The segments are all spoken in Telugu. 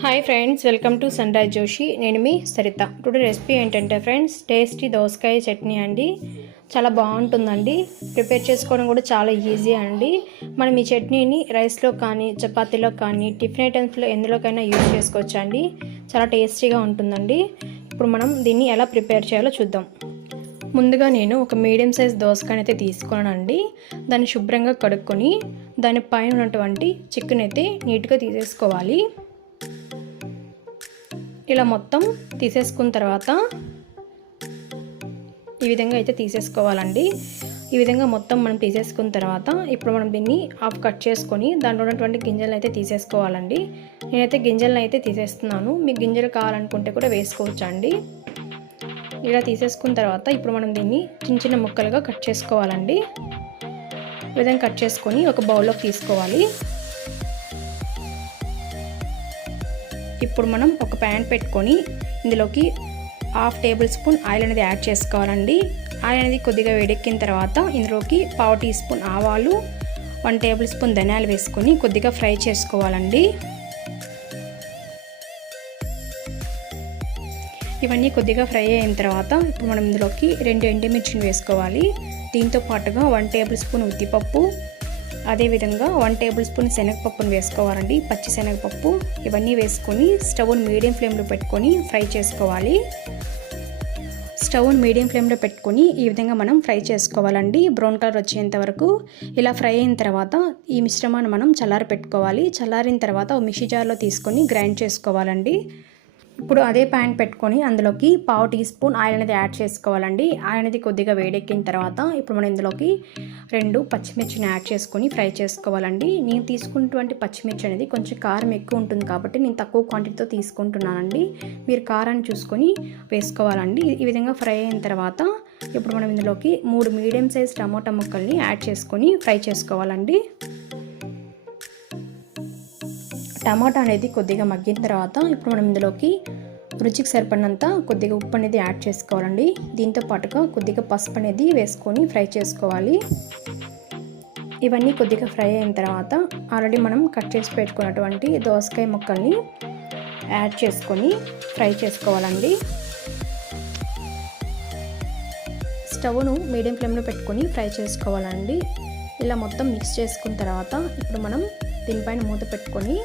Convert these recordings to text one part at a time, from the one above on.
Hi friends welcome to sunrise Joshi నేను మీ సరిత. టుడే రెసిపీ ఏంటంటే ఫ్రెండ్స్ టేస్టీ దోసకాయ చట్నీ అండి. చాలా బాగుంటుందండి. ప్రిపేర్ చేసుకోవడం కూడా చాలా ఈజీ అండి. మనం ఈ చట్నీని రైస్లో కానీ చపాతీలో కానీ టిఫిన్ ఐటమ్స్లో ఎందులోకైనా యూజ్ చేసుకోవచ్చు అండి చాలా టేస్టీగా ఉంటుందండి. ఇప్పుడు మనం దీన్ని ఎలా ప్రిపేర్ చేయాలో చూద్దాం. ముందుగా నేను ఒక మీడియం సైజ్ దోసకాయని అయితే తీసుకున్నానండి. దాన్ని శుభ్రంగా కడుక్కొని దాని పైన ఉన్నటువంటి చికెన్ అయితే నీట్గా తీసేసుకోవాలి. ఇలా మొత్తం తీసేసుకున్న తర్వాత ఈ విధంగా అయితే తీసేసుకోవాలండి. ఈ విధంగా మొత్తం మనం తీసేసుకున్న తర్వాత ఇప్పుడు మనం దీన్ని ఆఫ్ కట్ చేసుకొని దాంట్లో ఉన్నటువంటి గింజలను అయితే తీసేసుకోవాలండి. నేనైతే గింజలను అయితే తీసేస్తున్నాను. మీకు గింజలు కావాలనుకుంటే కూడా వేసుకోవచ్చు అండి ఇలా తీసేసుకున్న తర్వాత ఇప్పుడు మనం దీన్ని చిన్న చిన్న ముక్కలుగా కట్ చేసుకోవాలండి. ఈ విధంగా కట్ చేసుకొని ఒక బౌల్లోకి తీసుకోవాలి. ఇప్పుడు మనం ఒక ప్యాన్ పెట్టుకొని ఇందులోకి హాఫ్ టేబుల్ స్పూన్ ఆయిల్ అనేది యాడ్ చేసుకోవాలండి. ఆయిల్ అనేది కొద్దిగా వేడెక్కిన తర్వాత ఇందులోకి పావు టీ స్పూన్ ఆవాలు వన్ టేబుల్ స్పూన్ ధనియాలు వేసుకొని కొద్దిగా ఫ్రై చేసుకోవాలండి. ఇవన్నీ కొద్దిగా ఫ్రై అయిన తర్వాత ఇప్పుడు మనం ఇందులోకి రెండు ఎండుమిర్చిని వేసుకోవాలి. దీంతో పాటుగా వన్ టేబుల్ స్పూన్ ఉద్దిపప్పు అదేవిధంగా వన్ టేబుల్ స్పూన్ శనగపప్పును వేసుకోవాలండి. పచ్చి శనగపప్పు ఇవన్నీ వేసుకొని స్టవ్ను మీడియం ఫ్లేమ్లో పెట్టుకొని ఫ్రై చేసుకోవాలి. స్టవ్ను మీడియం ఫ్లేమ్లో పెట్టుకొని ఈ విధంగా మనం ఫ్రై చేసుకోవాలండి. బ్రౌన్ కలర్ వచ్చేంత వరకు ఇలా ఫ్రై అయిన తర్వాత ఈ మిశ్రమాన్ని మనం చల్లారి పెట్టుకోవాలి చల్లారిన తర్వాత మిక్సీ జార్లో తీసుకొని గ్రైండ్ చేసుకోవాలండి. ఇప్పుడు అదే ప్యాన్ పెట్టుకొని అందులోకి పావు టీ స్పూన్ ఆయిల్ అనేది యాడ్ చేసుకోవాలండి. ఆయిల్ అనేది కొద్దిగా వేడెక్కిన తర్వాత ఇప్పుడు మనం ఇందులోకి రెండు పచ్చిమిర్చిని యాడ్ చేసుకొని ఫ్రై చేసుకోవాలండి. నేను తీసుకున్నటువంటి పచ్చిమిర్చి అనేది కొంచెం కారం ఎక్కువ ఉంటుంది కాబట్టి నేను తక్కువ క్వాంటిటీతో తీసుకుంటున్నానండి. మీరు కారాన్ని చూసుకొని వేసుకోవాలండి. ఈ విధంగా ఫ్రై అయిన తర్వాత ఇప్పుడు మనం ఇందులోకి మూడు మీడియం సైజ్ టమోటా ముక్కల్ని యాడ్ చేసుకొని ఫ్రై చేసుకోవాలండి. టమాటా అనేది కొద్దిగా మగ్గిన తర్వాత ఇప్పుడు మనం ఇందులోకి రుచికి సరిపడినంత కొద్దిగా ఉప్పు అనేది యాడ్ చేసుకోవాలండి. దీంతో పాటుగా కొద్దిగా పసుపు అనేది వేసుకొని ఫ్రై చేసుకోవాలి. ఇవన్నీ కొద్దిగా ఫ్రై అయిన తర్వాత ఆల్రెడీ మనం కట్ చేసి పెట్టుకున్నటువంటి దోసకాయ ముక్కల్ని యాడ్ చేసుకొని ఫ్రై చేసుకోవాలండి. స్టవ్ను మీడియం ఫ్లేమ్లో పెట్టుకొని ఫ్రై చేసుకోవాలండి. ఇలా మొత్తం మిక్స్ చేసుకున్న తర్వాత ఇప్పుడు మనం దీనిపైన మూత పెట్టుకొని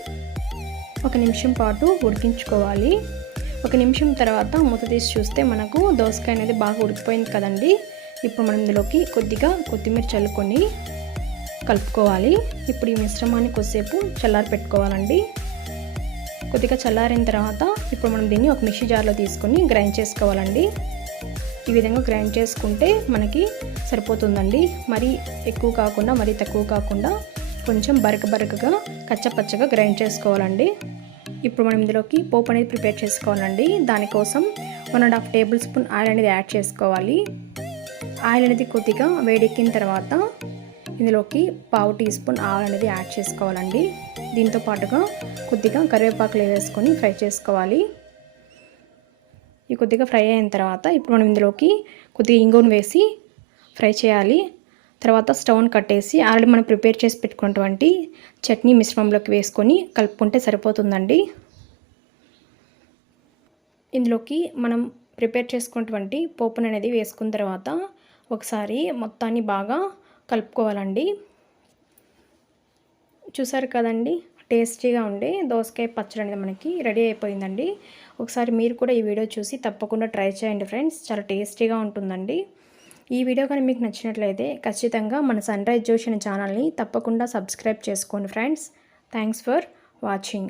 ఒక నిమిషం పాటు ఉడికించుకోవాలి. ఒక నిమిషం తర్వాత మూత తీసి చూస్తే మనకు దోసకాయ అనేది బాగా ఉడికిపోయింది కదండి. ఇప్పుడు మనం ఇందులోకి కొద్దిగా కొత్తిమీర చల్లుకొని కలుపుకోవాలి. ఇప్పుడు ఈ మిశ్రమాన్ని కొద్దిసేపు చల్లారి పెట్టుకోవాలండి. కొద్దిగా చల్లారిన తర్వాత ఇప్పుడు మనం దీన్ని ఒక మిక్సీ జార్లో తీసుకొని గ్రైండ్ చేసుకోవాలండి. ఈ విధంగా గ్రైండ్ చేసుకుంటే మనకి సరిపోతుందండి. మరీ ఎక్కువ కాకుండా మరీ తక్కువ కాకుండా కొంచెం బరక బరకగా కచ్చపచ్చగా గ్రైండ్ చేసుకోవాలండి. ఇప్పుడు మనం ఇందులోకి పోపు అనేది ప్రిపేర్ చేసుకోవాలండి. దానికోసం one and half tablespoon oil అనేది యాడ్ చేసుకోవాలి. ఆయిల్ అనేది కొద్దిగా వేడెక్కిన తర్వాత ఇందులోకి పావు టీ స్పూన్ ఆయిల్ అనేది యాడ్ చేసుకోవాలండి. దీంతో పాటుగా కొద్దిగా కరివేపాకులు వేసుకొని ఫ్రై చేసుకోవాలి. ఈ కొద్దిగా ఫ్రై అయిన తర్వాత ఇప్పుడు మనం ఇందులోకి కొద్దిగా ఇంగువను వేసి ఫ్రై చేయాలి. తర్వాత స్టవ్ని కట్టేసి ఆల్రెడీ మనం ప్రిపేర్ చేసి పెట్టుకున్నటువంటి చట్నీ మిశ్రమంలోకి వేసుకొని కలుపుకుంటే సరిపోతుందండి. ఇందులోకి మనం ప్రిపేర్ చేసుకున్నటువంటి పోపును అనేది వేసుకున్న తర్వాత ఒకసారి మొత్తాన్ని బాగా కలుపుకోవాలండి. చూసారు కదండి? టేస్టీగా ఉండే దోసకాయ పచ్చడి అనేది మనకి రెడీ అయిపోయిందండి. ఒకసారి మీరు కూడా ఈ వీడియో చూసి తప్పకుండా ట్రై చేయండి ఫ్రెండ్స్. చాలా టేస్టీగా ఉంటుందండి. ఈ వీడియో కానీ మీకు నచ్చినట్లయితే ఖచ్చితంగా మన సన్ రైజ్ జోషి ఛానల్ని తప్పకుండా సబ్స్క్రైబ్ చేసుకోండి ఫ్రెండ్స్. Thanks for watching.